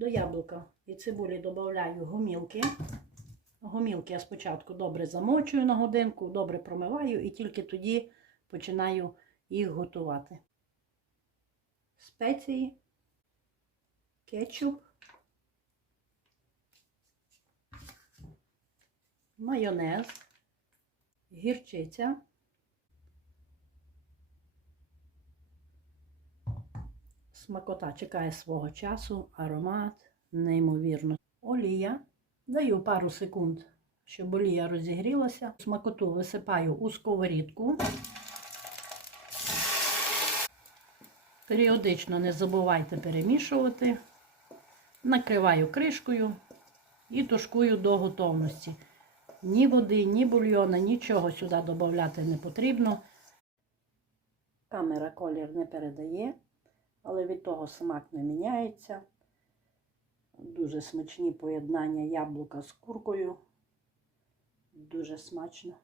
До яблука і цибулі додаю гомілки. Гомілки я спочатку добре замочую на годинку, добре промиваю і тільки тоді починаю їх готувати. Спеції, кетчуп, майонез, гірчиця. Смакота чекає свого часу, аромат, неймовірно. Олія. Даю пару секунд, щоб олія розігрілася. Смакоту висипаю у сковорідку. Періодично не забувайте перемішувати. Накриваю кришкою і тушкую до готовності. Ні води, ні бульйона, нічого сюди додати не потрібно. Камера колір не передає, але від того смак не міняється. Дуже смачні поєднання яблука з куркою. Дуже смачно.